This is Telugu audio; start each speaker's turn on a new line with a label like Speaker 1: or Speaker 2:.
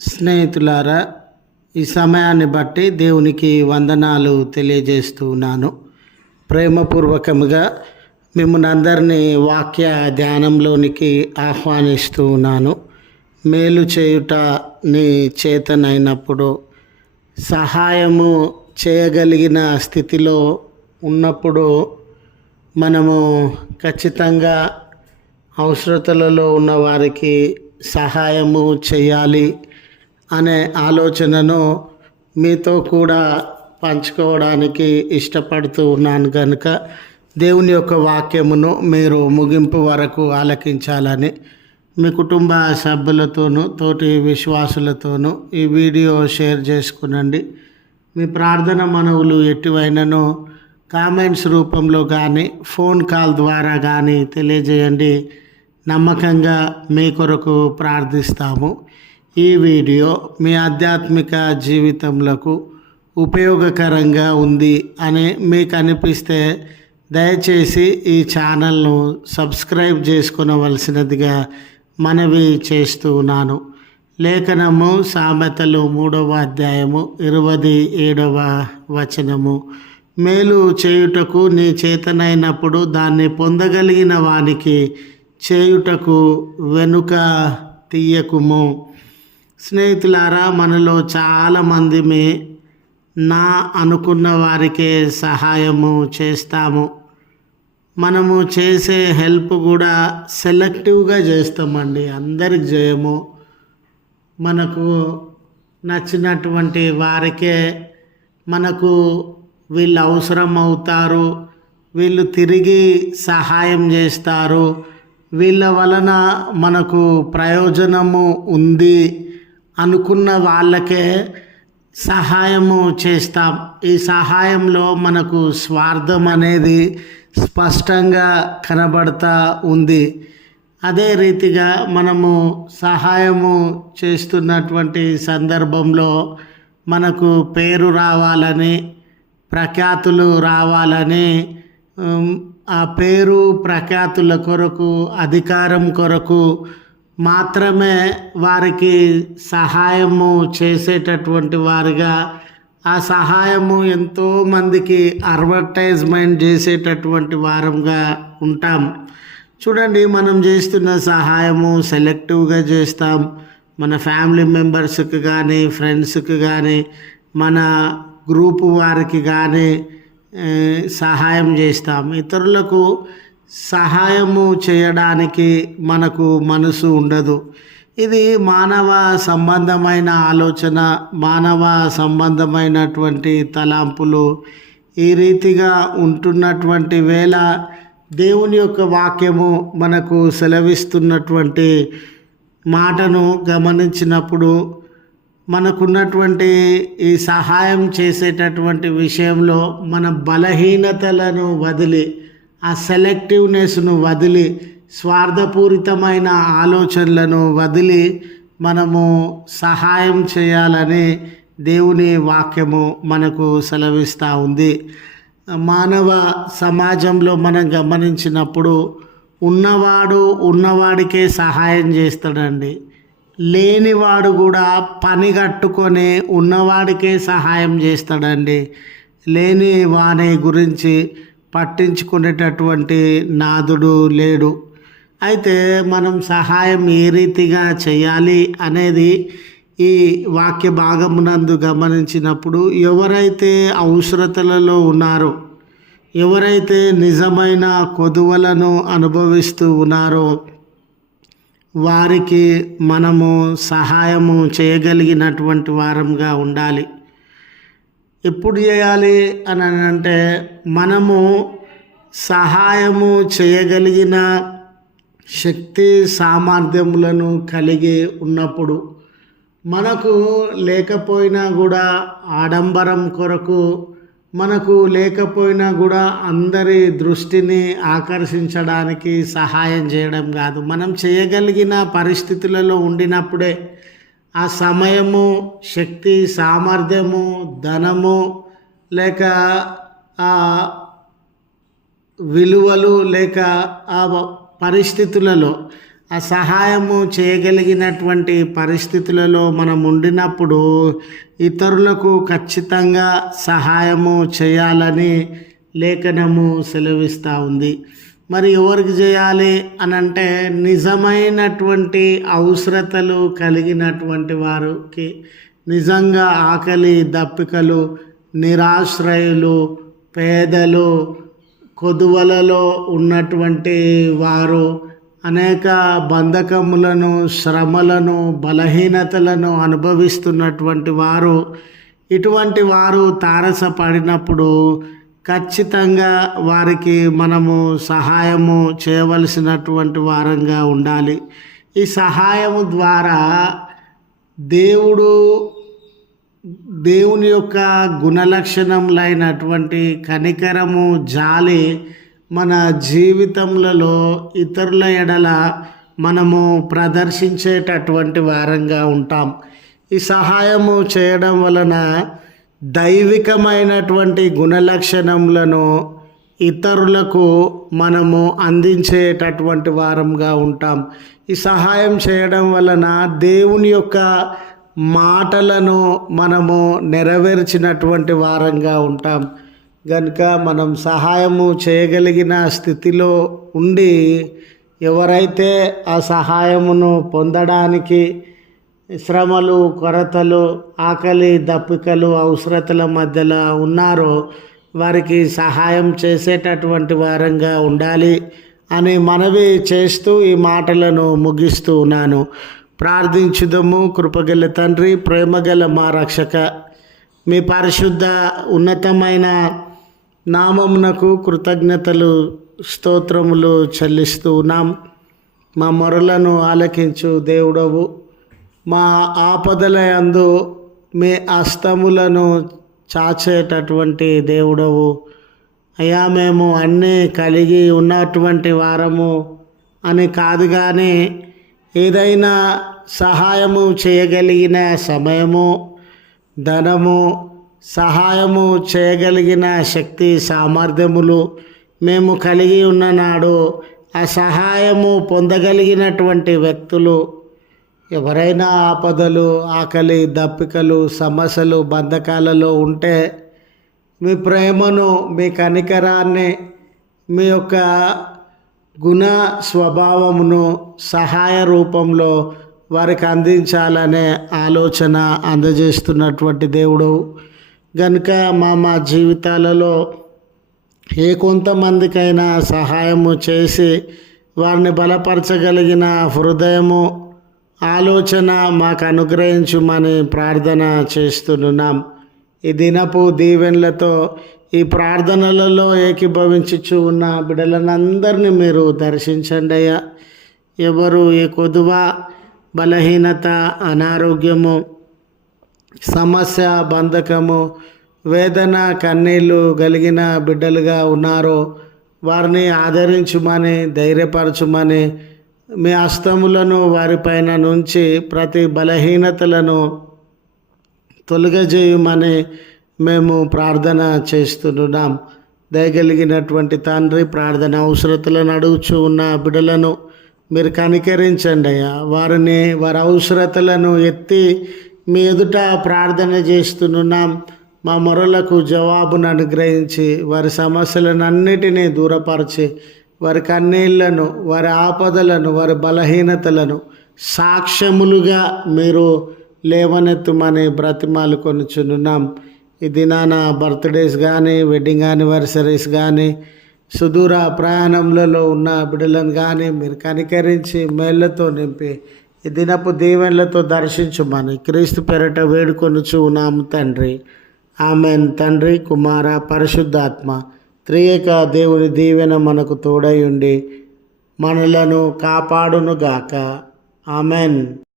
Speaker 1: స్నేహితులారా ఈ సమయాన్ని బట్టి దేవునికి వందనాలు తెలియజేస్తున్నాను. ప్రేమపూర్వకముగా మిమ్మల్ని అందరినీ వాక్య ధ్యానంలోనికి ఆహ్వానిస్తూ ఉన్నాను మేలు చేయుట నీ చేతనైనప్పుడు సహాయము చేయగలిగిన స్థితిలో ఉన్నప్పుడు మనము ఖచ్చితంగా అవసరతలలో ఉన్న వారికి సహాయము చేయాలి. అనే ఆలోచనను మీతో కూడా పంచుకోవడానికి ఇష్టపడుతూ ఉన్నాను కనుక దేవుని యొక్క వాక్యమును మీరు ముగింపు వరకు ఆలకించాలని మీ కుటుంబ సభ్యులతోనూ తోటి విశ్వాసులతోనూ ఈ వీడియో షేర్ చేసుకునండి. మీ ప్రార్థన మనవులు ఎటువైనను కామెంట్స్ రూపంలో కానీ ఫోన్ కాల్ ద్వారా కానీ తెలియజేయండి. నమ్మకంగా మీ కొరకు ప్రార్థిస్తాము. ఈ వీడియో మీ ఆధ్యాత్మిక జీవితంలో ఉపయోగకరంగా ఉంది అని మీకు అనిపిస్తే దయచేసి ఈ ఛానల్ను సబ్స్క్రైబ్ చేసుకునవలసినదిగా మనవి చేస్తున్నాను లేఖనము సామెతలు మూడవ అధ్యాయము ఇరవై ఏడవ వచనము. మేలు చేయుటకు నీ చేతనైనప్పుడు దాన్ని పొందగలిగిన వానికి చేయుటకు వెనుక తీయకుము. స్నేహితులారా మనలో చాలామంది మీ నా అనుకున్న వారికే సహాయము చేస్తాము. మనము చేసే హెల్ప్ కూడా సెలెక్టివ్గా చేస్తామండి. అందరికి చేయము. మనకు నచ్చినటువంటి వారికే మనకు వీళ్ళు అవసరం అవుతారు వీళ్ళు తిరిగి సహాయం చేస్తారు. వీళ్ళ వలన మనకు ప్రయోజనము ఉంది. అనుకున్న వాళ్ళకే సహాయము చేస్తాం. ఈ సహాయంలో మనకు స్వార్థం అనేది స్పష్టంగా కనబడతా ఉంది. అదే రీతిగా మనము సహాయము చేస్తున్నటువంటి సందర్భంలో మనకు పేరు రావాలని ప్రఖ్యాతులు రావాలని ఆ పేరు ప్రఖ్యాతుల కొరకు అధికారం కొరకు మాత్రమే వారికి సహాయము చేసేటటువంటి వారుగా ఆ సహాయము ఎంతో మందికి అడ్వర్టైజ్మెంట్ చేసేటటువంటి వారంగా ఉంటాం. చూడండి మనం చేస్తున్న సహాయము సెలెక్టివ్గా చేస్తాం. మన ఫ్యామిలీ మెంబర్స్కి కానీ ఫ్రెండ్స్కి కానీ మన గ్రూపు వారికి కానీ సహాయం చేస్తాం. ఇతరులకు సహాయము చేయడానికి మనకు మనసు ఉండదు. ఇది మానవ సంబంధమైన ఆలోచన మానవ సంబంధమైనటువంటి తలాంపులు. ఈ రీతిగా ఉంటున్నటువంటి వేళ దేవుని యొక్క వాక్యము మనకు సెలవిస్తున్నటువంటి మాటను గమనించినప్పుడు మనకున్నటువంటి ఈ సహాయం చేసేటటువంటి విషయంలో మన బలహీనతలను వదిలి ఆ సెలెక్టివ్నెస్ను వదిలి స్వార్థపూరితమైన ఆలోచనలను వదిలి మనము సహాయం చేయాలని దేవుని వాక్యము మనకు సెలవిస్తూ ఉంది. మానవ సమాజంలో మనం గమనించినప్పుడు ఉన్నవాడు ఉన్నవాడికే సహాయం చేస్తాడండి. లేనివాడు కూడా పని కట్టుకొని ఉన్నవాడికే సహాయం చేస్తాడండి. లేని వాని గురించి పట్టించుకునేటటువంటి నాదుడు లేడు. అయితే మనం సహాయం ఏ రీతిగా చేయాలి అనేది ఈ వాక్య భాగమునందు గమనించినప్పుడు ఎవరైతే అవసరతలలో ఉన్నారో ఎవరైతే నిజమైన కొదువలను అనుభవిస్తూ ఉన్నారో వారికి మనము సహాయము చేయగలిగినటువంటి వారంగా ఉండాలి. ఎప్పుడు చేయాలి అని అంటే మనము సహాయము చేయగలిగిన శక్తి సామర్థ్యములను కలిగి ఉన్నప్పుడు మనకు లేకపోయినా కూడా ఆడంబరం కొరకు మనకు లేకపోయినా కూడా అందరి దృష్టిని ఆకర్షించడానికి సహాయం చేయడం కాదు. మనం చేయగలిగిన పరిస్థితులలో ఉండినప్పుడే ఆ సమయము శక్తి సామర్థ్యము ధనము లేక ఆ విలువలు లేక ఆ పరిస్థితులలో ఆ సహాయము చేయగలిగినటువంటి పరిస్థితులలో మనం ఉండినప్పుడు ఇతరులకు ఖచ్చితంగా సహాయము చేయాలని లేఖనము సెలవిస్తూ ఉంది. మరి ఎవరికి చేయాలి అని అంటే నిజమైనటువంటి అవసరతలు కలిగినటువంటి వారికి నిజంగా ఆకలి దప్పికలు నిరాశ్రయులు పేదలు కొదువలలో ఉన్నటువంటి వారు అనేక బంధకములను శ్రమలను బలహీనతలను అనుభవిస్తున్నటువంటి వారు. ఇటువంటి వారు తారసపడినప్పుడు ఖచ్చితంగా వారికి మనము సహాయము చేయవలసినటువంటి వారంగా ఉండాలి. ఈ సహాయము ద్వారా దేవుడు దేవుని యొక్క గుణలక్షణములైనటువంటి కనికరము జాలి మన జీవితములలో ఇతరుల ఎడల మనము ప్రదర్శించేటటువంటి వారంగా ఉంటాం. ఈ సహాయము చేయడం వలన దైవికమైనటువంటి గుణలక్షణములను ఇతరులకు మనము అందించేటటువంటి వారంగా ఉంటాం. ఈ సహాయం చేయడం వలన దేవుని యొక్క మాటలను మనము నెరవేర్చినటువంటి వారంగా ఉంటాం. కనుక మనం సహాయము చేయగలిగిన స్థితిలో ఉండి ఎవరైతే ఆ సహాయమును పొందడానికి శ్రమలు కొరతలు ఆకలి దప్పికలు అవసరతల మధ్యలో ఉన్నారో వారికి సహాయం చేసేటటువంటి వారంగా ఉండాలి అని మనవి చేస్తూ ఈ మాటలను ముగిస్తూ ఉన్నాను. ప్రార్థించుదము. కృపగల తండ్రి ప్రేమగల మా రక్షక. మీ పరిశుద్ధ ఉన్నతమైన నామమునకు కృతజ్ఞతలు స్తోత్రములు చెల్లిస్తూ ఉన్నాం. మా మొరలను ఆలకించు దేవుడవు. మా ఆపదల యందు మీ అస్తములను చాచేటటువంటి దేవుడవు. అయ్యా మేము అన్నీ కలిగి ఉన్నటువంటి వారము అని కాదు కానీ ఏదైనా సహాయము చేయగలిగిన సమయము ధనము సహాయము చేయగలిగిన శక్తి సామర్థ్యములు మేము కలిగి ఉన్ననాడు ఆ సహాయము పొందగలిగినటువంటి వ్యక్తులు ఎవరైనా ఆపదలు ఆకలి దప్పికలు సమస్యలు బంధకాలలో ఉంటే మీ ప్రేమను మీ కనికరాన్ని మీ యొక్క గుణ స్వభావమును సహాయ రూపంలో వారికి అందించాలనే ఆలోచన అందజేస్తున్నటువంటి దేవుడు. కనుక మా మా జీవితాలలో ఏ కొంతమందికైనా సహాయము చేసి వారిని బలపరచగలిగిన హృదయము ఆలోచన మాకు అనుగ్రహించుమని ప్రార్థన చేస్తున్నాం. ఈ దినపు దీవెనలతో ఈ ప్రార్థనలలో ఏకీభవించుచు ఉన్న బిడ్డలనందరినీ మీరు దర్శించండి అయ్యా. ఎవరు ఏ కొదువ బలహీనత అనారోగ్యము సమస్య బంధకము వేదన కన్నీళ్ళు కలిగిన బిడ్డలుగా ఉన్నారో వారిని ఆదరించుమని ధైర్యపరచుమని మీ అస్తములను వారిపైన నుంచి ప్రతి బలహీనతలను తొలగజేయమని మేము ప్రార్థన చేస్తున్నాం. దయగలిగినటువంటి తండ్రి ప్రార్థన అవసరతలను అడుగుచూ ఉన్న బిడలను మీరు కనికరించండి అయ్యా. వారిని వారి అవసరతలను ఎత్తి మీ ఎదుట ప్రార్థన చేస్తున్నాం. మా మొరలకు జవాబును అనుగ్రహించి వారి సమస్యలను అన్నిటినీ దూరపరిచి వారి కన్నీళ్ళను వారి ఆపదలను వారి బలహీనతలను సాక్ష్యములుగా మీరు లేవనెత్తమని బ్రతిమాలు కొనుచున్నాం. ఈ దినాన బర్త్డేస్ కానీ వెడ్డింగ్ యానివర్సరీస్ కానీ సుదూర ప్రయాణంలో ఉన్న బిడ్డలను కానీ మీరు కనికరించి మేళ్ళతో నింపి ఈ దినపు దీవెనలతో దర్శించుమని క్రీస్తు పెరట వేడుకొనుచు ఉన్నాము తండ్రి. ఆమెన్. తండ్రి కుమార పరిశుద్ధాత్మ త్రియేక దేవుని దీవెన మనకు తోడై ఉండి మనలను కాపాడునుగాక. ఆమెన్.